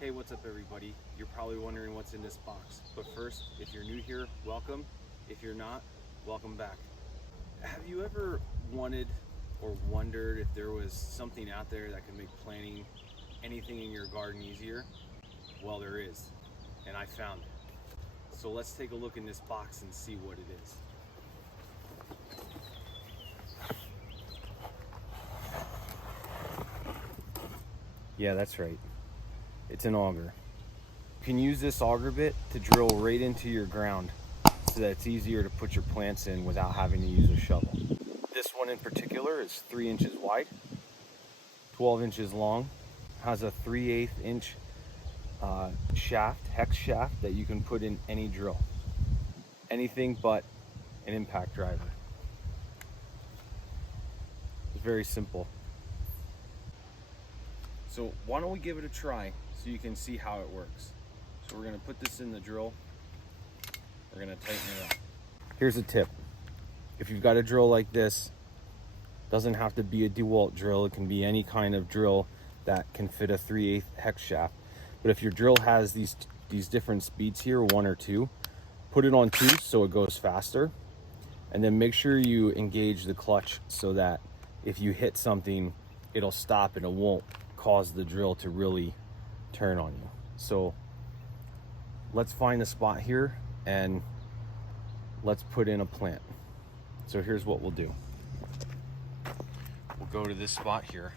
Hey, what's up everybody? You're probably wondering what's in this box. But first, if you're new here, welcome. If you're not, welcome back. Have you ever wanted or wondered if there was something out there that could make planting anything in your garden easier? Well, there is, and I found it. So let's take a look in this box and see what it is. Yeah, that's right. It's an auger. You can use this auger bit to drill right into your ground so that it's easier to put your plants in without having to use a shovel. This one in particular is 3 inches wide, 12 inches long, has a 3/8 inch shaft, hex shaft that you can put in any drill. Anything but an impact driver. It's very simple. So why don't we give it a try so you can see how it works. So we're gonna put this in the drill. We're gonna tighten it up. Here's a tip. If you've got a drill like this, doesn't have to be a DeWalt drill. It can be any kind of drill that can fit a 3/8 hex shaft. But if your drill has these different speeds here, 1 or 2, put it on 2 so it goes faster. And then make sure you engage the clutch so that if you hit something, it'll stop and it won't cause the drill to really turn on you. So let's find a spot here and let's put in a plant. So here's what we'll do. We'll go to this spot here.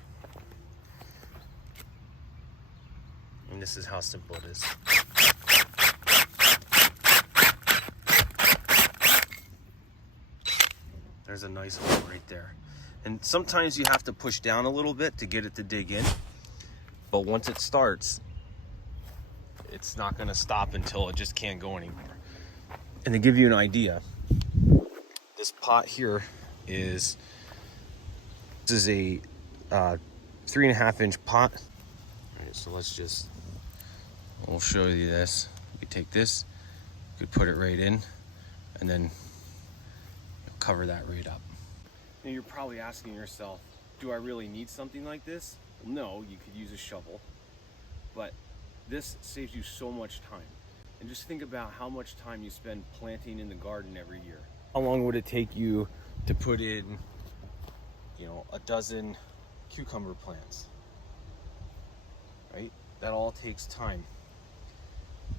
And this is how simple it is. There's a nice hole right there. And sometimes you have to push down a little bit to get it to dig in. But once it starts, it's not gonna stop until it just can't go anymore. And to give you an idea, this pot here is a 3.5 inch pot. All right, so we'll show you this. You take this, you could put it right in, and then cover that right up. Now you're probably asking yourself, do I really need something like this? Well, no, you could use a shovel, but this saves you so much time. And just think about how much time you spend planting in the garden every year. How long would it take you to put in, a dozen cucumber plants? Right? That all takes time.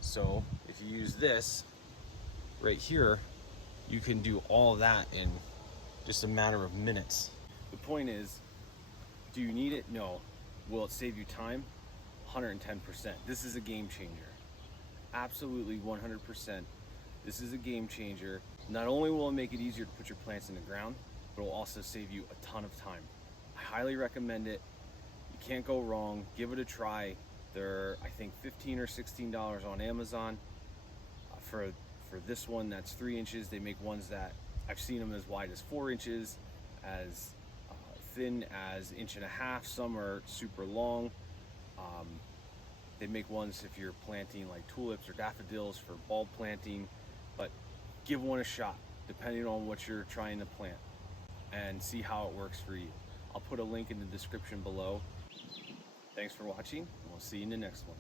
So if you use this right here, you can do all that in just a matter of minutes. The point is, do you need it? No. Will it save you time? 110%. This is a game changer. Absolutely 100%. This is a game changer. Not only will it make it easier to put your plants in the ground, but it will also save you a ton of time. I highly recommend it. You can't go wrong. Give it a try. They're, I think, $15 or $16 on Amazon. For this one that's 3 inches, they make ones that I've seen them as wide as 4 inches, as thin as 1.5 inches. Some are super long. They make ones if you're planting like tulips or daffodils for bulb planting, but give one a shot depending on what you're trying to plant and see how it works for you. I'll put a link in the description below. Thanks for watching. We'll see you in the next one.